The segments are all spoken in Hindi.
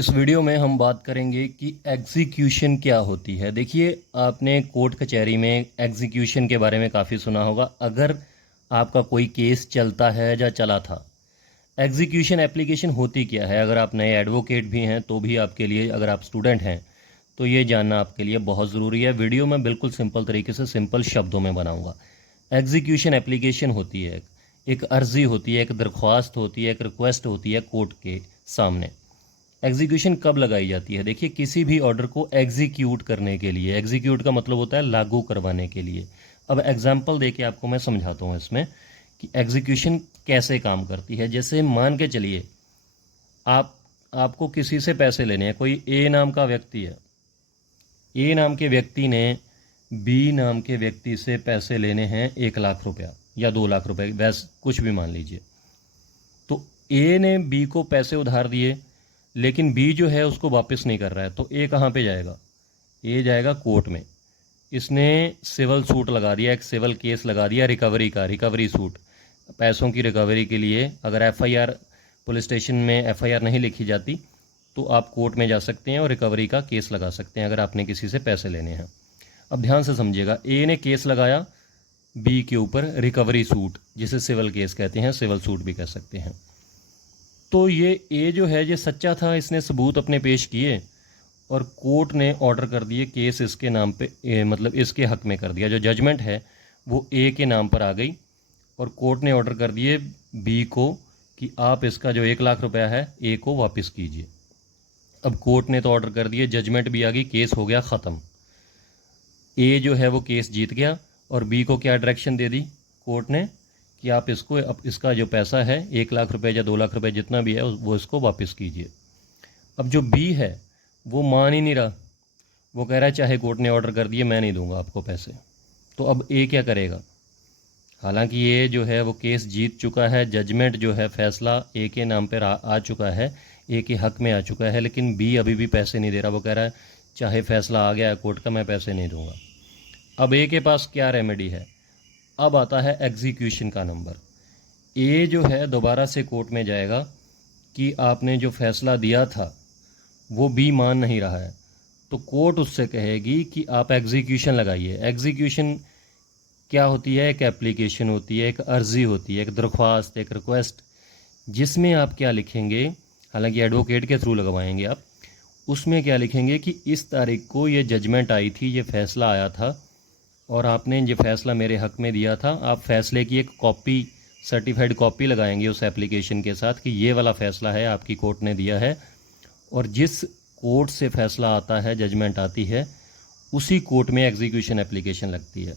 इस वीडियो में हम बात करेंगे कि एग्जीक्यूशन क्या होती है। देखिए, आपने कोर्ट कचहरी में एग्जीक्यूशन के बारे में काफ़ी सुना होगा। अगर आपका कोई केस चलता है या चला था, एग्जीक्यूशन एप्लीकेशन होती क्या है। अगर आप नए एडवोकेट भी हैं तो भी आपके लिए, अगर आप स्टूडेंट हैं तो ये जानना आपके लिए बहुत ज़रूरी है। वीडियो में बिल्कुल सिंपल तरीके से सिंपल शब्दों में बनाऊंगा। एग्जीक्यूशन एप्लीकेशन होती है, एक अर्ज़ी होती है, एक दरख्वास्त होती है, एक रिक्वेस्ट होती है कोर्ट के सामने। एग्जीक्यूशन कब लगाई जाती है? देखिए, किसी भी ऑर्डर को एग्जीक्यूट करने के लिए, एग्जीक्यूट का मतलब होता है लागू करवाने के लिए। अब एग्जाम्पल देके आपको मैं समझाता हूँ इसमें कि एग्जीक्यूशन कैसे काम करती है। जैसे मान के चलिए, आप आपको किसी से पैसे लेने हैं। कोई ए नाम का व्यक्ति है, ए नाम के व्यक्ति ने बी नाम के व्यक्ति से पैसे लेने हैं 1 लाख रुपया या 2 लाख रुपए, वैसे कुछ भी मान लीजिए। तो ए ने बी को पैसे उधार दिए, लेकिन बी जो है उसको वापस नहीं कर रहा है। तो ए कहाँ पे जाएगा? ए जाएगा कोर्ट में। इसने सिविल सूट लगा दिया, एक सिविल केस लगा दिया रिकवरी का, रिकवरी सूट। पैसों की रिकवरी के लिए अगर एफआईआर, पुलिस स्टेशन में एफआईआर नहीं लिखी जाती तो आप कोर्ट में जा सकते हैं और रिकवरी का केस लगा सकते हैं अगर आपने किसी से पैसे लेने हैं। अब ध्यान से समझिएगा, ए ने केस लगाया बी के ऊपर, रिकवरी सूट, जिसे सिविल केस कहते हैं, सिविल सूट भी कह सकते हैं। तो ये ए जो है ये सच्चा था, इसने सबूत अपने पेश किए और कोर्ट ने ऑर्डर कर दिए, केस इसके नाम पे मतलब इसके हक में कर दिया। जो जजमेंट है वो ए के नाम पर आ गई और कोर्ट ने ऑर्डर कर दिए बी को कि आप इसका जो 1 लाख रुपया है ए को वापस कीजिए। अब कोर्ट ने तो ऑर्डर कर दिए, जजमेंट भी आ गई, केस हो गया ख़त्म। ए जो है वो केस जीत गया और बी को क्या डायरेक्शन दे दी कोर्ट ने कि आप इसको, अब इसका जो पैसा है 1 लाख रुपए या 2 लाख रुपए जितना भी है वो इसको वापस कीजिए। अब जो बी है वो मान ही नहीं रहा, वो कह रहा है चाहे कोर्ट ने ऑर्डर कर दिए मैं नहीं दूंगा आपको पैसे। तो अब ए क्या करेगा? हालांकि ये जो है वो केस जीत चुका है, जजमेंट जो है, फैसला ए के नाम पर आ चुका है, ए के हक में आ चुका है, लेकिन बी अभी भी पैसे नहीं दे रहा। वो कह रहा है चाहे फैसला आ गया है कोर्ट का, मैं पैसे नहीं दूंगा। अब ए के पास क्या रेमेडी है? अब आता है एग्जीक्यूशन का नंबर। ए जो है दोबारा से कोर्ट में जाएगा कि आपने जो फैसला दिया था वो बी मान नहीं रहा है, तो कोर्ट उससे कहेगी कि आप एग्जीक्यूशन लगाइए। एग्जीक्यूशन क्या होती है? एक एप्लीकेशन होती है, एक अर्जी होती है, एक दरख्वास्त, एक रिक्वेस्ट, जिसमें आप क्या लिखेंगे, हालांकि एडवोकेट के थ्रू लगवाएंगे आप, उसमें क्या लिखेंगे कि इस तारीख को ये जजमेंट आई थी, ये फैसला आया था और आपने ये फ़ैसला मेरे हक़ में दिया था। आप फ़ैसले की एक कॉपी, सर्टिफाइड कॉपी लगाएंगे उस एप्लीकेशन के साथ कि ये वाला फ़ैसला है, आपकी कोर्ट ने दिया है। और जिस कोर्ट से फ़ैसला आता है, जजमेंट आती है, उसी कोर्ट में एग्जीक्यूशन एप्लीकेशन लगती है।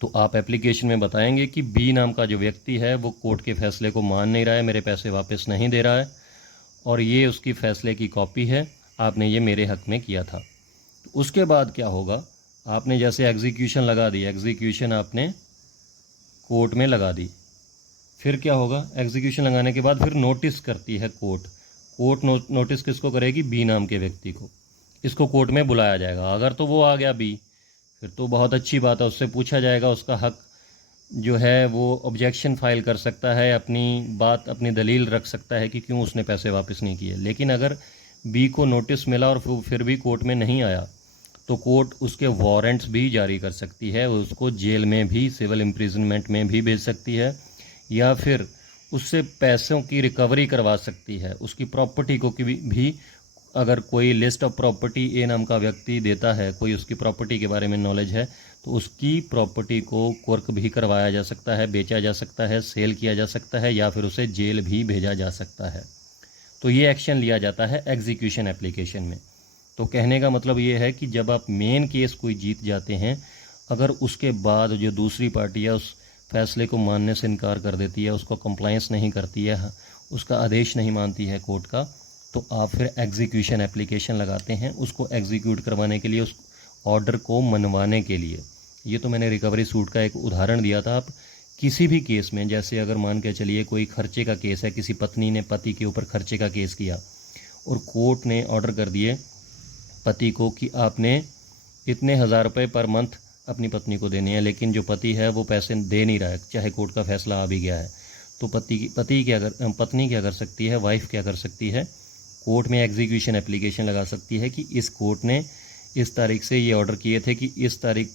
तो आप एप्लीकेशन में बताएंगे कि बी नाम का जो व्यक्ति है वो कोर्ट के फ़ैसले को मान नहीं रहा है, मेरे पैसे वापस नहीं दे रहा है और ये उसकी फ़ैसले की कॉपी है, आपने ये मेरे हक़ में किया था। तो उसके बाद क्या होगा? आपने जैसे एग्जीक्यूशन लगा दी, एग्जीक्यूशन आपने कोर्ट में लगा दी, फिर क्या होगा? एग्जीक्यूशन लगाने के बाद फिर नोटिस करती है कोर्ट। कोर्ट नोटिस किसको करेगी? बी नाम के व्यक्ति को। इसको कोर्ट में बुलाया जाएगा। अगर तो वो आ गया बी, फिर तो बहुत अच्छी बात है, उससे पूछा जाएगा, उसका हक जो है वो ऑब्जेक्शन फाइल कर सकता है, अपनी बात, अपनी दलील रख सकता है कि क्यों उसने पैसे वापस नहीं किए। लेकिन अगर बी को नोटिस मिला और फिर भी कोर्ट में नहीं आया तो कोर्ट उसके वारंट्स भी जारी कर सकती है, उसको जेल में भी, सिविल इम्प्रिजनमेंट में भी भेज सकती है, या फिर उससे पैसों की रिकवरी करवा सकती है। उसकी प्रॉपर्टी को भी अगर कोई लिस्ट ऑफ प्रॉपर्टी ए नाम का व्यक्ति देता है, कोई उसकी प्रॉपर्टी के बारे में नॉलेज है, तो उसकी प्रॉपर्टी को कुर्क भी करवाया जा सकता है, बेचा जा सकता है, सेल किया जा सकता है, या फिर उसे जेल भी भेजा जा सकता है। तो ये एक्शन लिया जाता है एग्जीक्यूशन एप्लीकेशन में। तो कहने का मतलब ये है कि जब आप मेन केस कोई जीत जाते हैं, अगर उसके बाद जो दूसरी पार्टी है उस फैसले को मानने से इनकार कर देती है, उसको कंप्लायंस नहीं करती है, उसका आदेश नहीं मानती है कोर्ट का, तो आप फिर एग्जीक्यूशन एप्लीकेशन लगाते हैं उसको एग्जीक्यूट करवाने के लिए, उस ऑर्डर को मनवाने के लिए। ये तो मैंने रिकवरी सूट का एक उदाहरण दिया था। आप किसी भी केस में, जैसे अगर मान के चलिए कोई खर्चे का केस है, किसी पत्नी ने पति के ऊपर खर्चे का केस किया और कोर्ट ने ऑर्डर कर दिए पति को कि आपने इतने हज़ार रुपये पर मंथ अपनी पत्नी को देने हैं, लेकिन जो पति है वो पैसे दे नहीं रहा है, चाहे कोर्ट का फैसला आ भी गया है। तो पत्नी क्या कर सकती है, वाइफ क्या कर सकती है? कोर्ट में एग्जीक्यूशन एप्लीकेशन लगा सकती है कि इस कोर्ट ने इस तारीख से ये ऑर्डर किए थे कि इस तारीख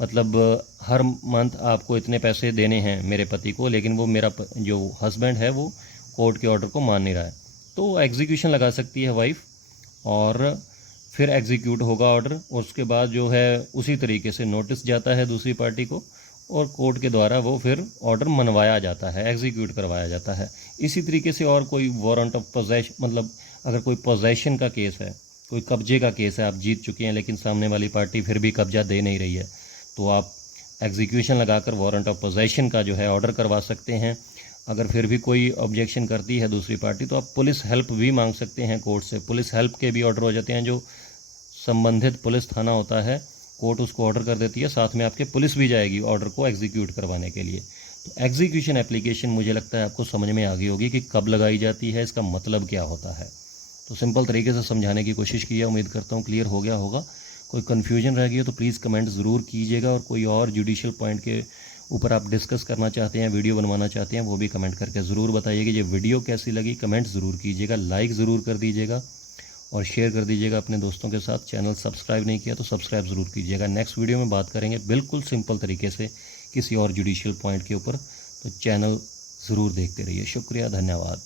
मतलब हर मंथ आपको इतने पैसे देने हैं मेरे पति को, लेकिन वो मेरा जो हस्बैंड है वो कोर्ट के ऑर्डर को मान नहीं रहा है। तो एग्जीक्यूशन लगा सकती है वाइफ और फिर एग्जीक्यूट होगा ऑर्डर। उसके बाद जो है उसी तरीके से नोटिस जाता है दूसरी पार्टी को और कोर्ट के द्वारा वो फिर ऑर्डर मनवाया जाता है, एग्जीक्यूट करवाया जाता है। इसी तरीके से और कोई वारंट ऑफ पोजेशन, मतलब अगर कोई पोजेशन का केस है, कोई कब्जे का केस है, आप जीत चुके हैं लेकिन सामने वाली पार्टी फिर भी कब्जा दे नहीं रही है, तो आप एग्जीक्यूशन लगाकर वारंट ऑफ पोजेशन का जो है ऑर्डर करवा सकते हैं। अगर फिर भी कोई ऑब्जेक्शन करती है दूसरी पार्टी तो आप पुलिस हेल्प भी मांग सकते हैं कोर्ट से। पुलिस हेल्प के भी ऑर्डर हो जाते हैं, जो संबंधित पुलिस थाना होता है, कोर्ट उसको ऑर्डर कर देती है, साथ में आपके पुलिस भी जाएगी ऑर्डर को एग्जीक्यूट करवाने के लिए। तो एग्जीक्यूशन एप्लीकेशन मुझे लगता है आपको समझ में आ गई होगी कि कब लगाई जाती है, इसका मतलब क्या होता है। तो सिंपल तरीके से समझाने की कोशिश की है, उम्मीद करता हूँ क्लियर हो गया होगा। कोई कन्फ्यूजन रह गई हो तो प्लीज़ कमेंट ज़रूर कीजिएगा, और कोई और जुडिशियल पॉइंट के ऊपर आप डिस्कस करना चाहते हैं, वीडियो बनवाना चाहते हैं, वो भी कमेंट करके ज़रूर बताइएगा। ये वीडियो कैसी लगी कमेंट ज़रूर कीजिएगा, लाइक ज़रूर कर दीजिएगा और शेयर कर दीजिएगा अपने दोस्तों के साथ। चैनल सब्सक्राइब नहीं किया तो सब्सक्राइब ज़रूर कीजिएगा। नेक्स्ट वीडियो में बात करेंगे बिल्कुल सिंपल तरीके से किसी और जुडिशियल पॉइंट के ऊपर, तो चैनल ज़रूर देखते रहिए। शुक्रिया, धन्यवाद।